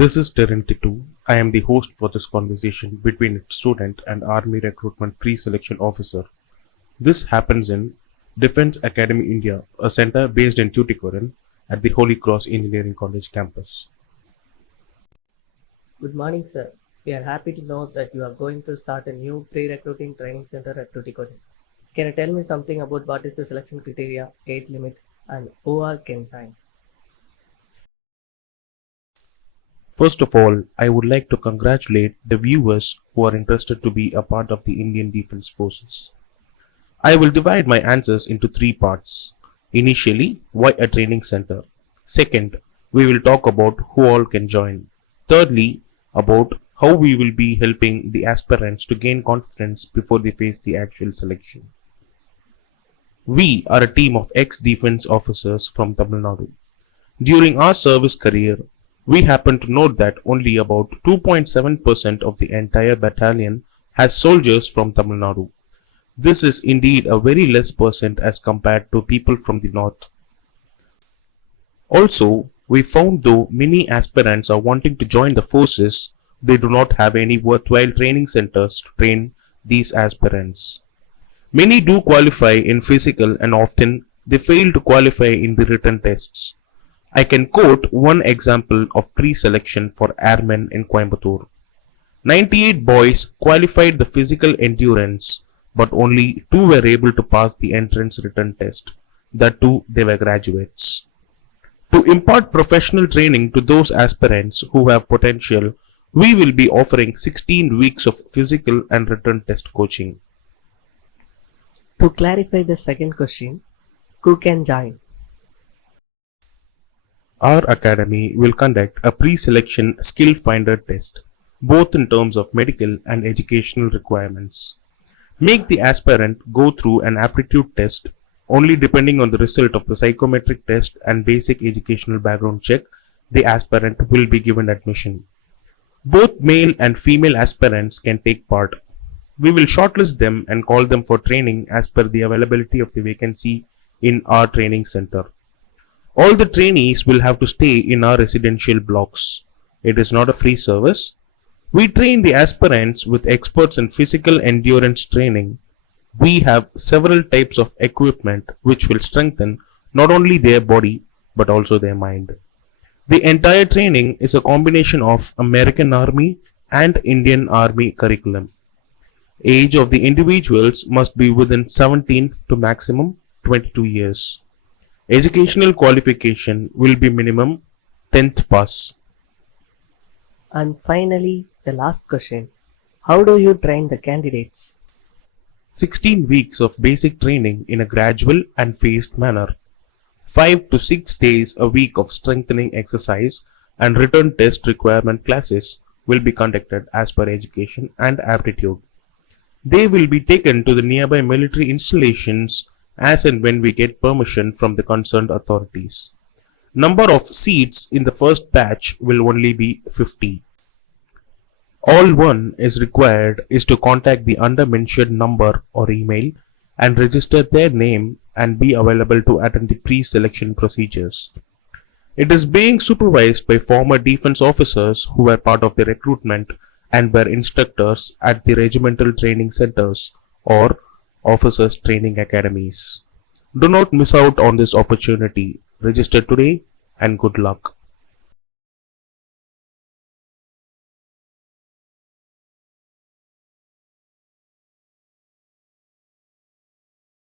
This is Terenti 2. I am the host for this conversation between a student and Army Recruitment Pre-Selection Officer. This happens in Defence Academy India, a center based in Tuticorin at the Holy Cross Engineering College campus. Good morning, sir. We are happy to know that you are going to start a new pre-recruiting training center at Tuticorin. Can you tell me something about what is the selection criteria, age limit, and who all can join? First of all, I would like to congratulate the viewers who are interested to be a part of the Indian Defence Forces. I will divide my answers into three parts. Initially, why a training center? Second, we will talk about who all can join. Thirdly, about how we will be helping the aspirants to gain confidence before they face the actual selection. We are a team of ex-defense officers from Tamil Nadu. During our service career, we happen to note that only about 2.7% of the entire battalion has soldiers from Tamil Nadu. This is indeed a very less percent as compared to people from the north. Also, we found though many aspirants are wanting to join the forces, they do not have any worthwhile training centers to train these aspirants. Many do qualify in physical and often they fail to qualify in the written tests. I can quote one example of pre-selection for airmen in Coimbatore. 98 boys qualified the physical endurance, but only 2 were able to pass the entrance written test. That too, they were graduates. To impart professional training to those aspirants who have potential, we will be offering 16 weeks of physical and written test coaching. To clarify the second question, who can join? Our academy will conduct a pre-selection skill finder test, both in terms of medical and educational requirements. Make the aspirant go through an aptitude test. Only depending on the result of the psychometric test and basic educational background check, the aspirant will be given admission. Both male and female aspirants can take part. We will shortlist them and call them for training as per the availability of the vacancy in our training center. All the trainees will have to stay in our residential blocks. It is not a free service. We train the aspirants with experts in physical endurance training. We have several types of equipment which will strengthen not only their body but also their mind. The entire training is a combination of American Army and Indian Army curriculum. Age of the individuals must be within 17 to maximum 22 years. Educational qualification will be minimum 10th pass. And finally, the last question, how do you train the candidates? 16 weeks of basic training in a gradual and phased manner. 5 to 6 days a week of strengthening exercise and written test requirement classes will be conducted as per education and aptitude. They will be taken to the nearby military installations as and when we get permission from the concerned authorities. Number of seats in the first batch will only be 50. All one is required is to contact the under-mentioned number or email and register their name and be available to attend the pre-selection procedures. It is being supervised by former defense officers who were part of the recruitment and were instructors at the regimental training centers or officers training academies. Do not miss out on this opportunity. Register today and good luck.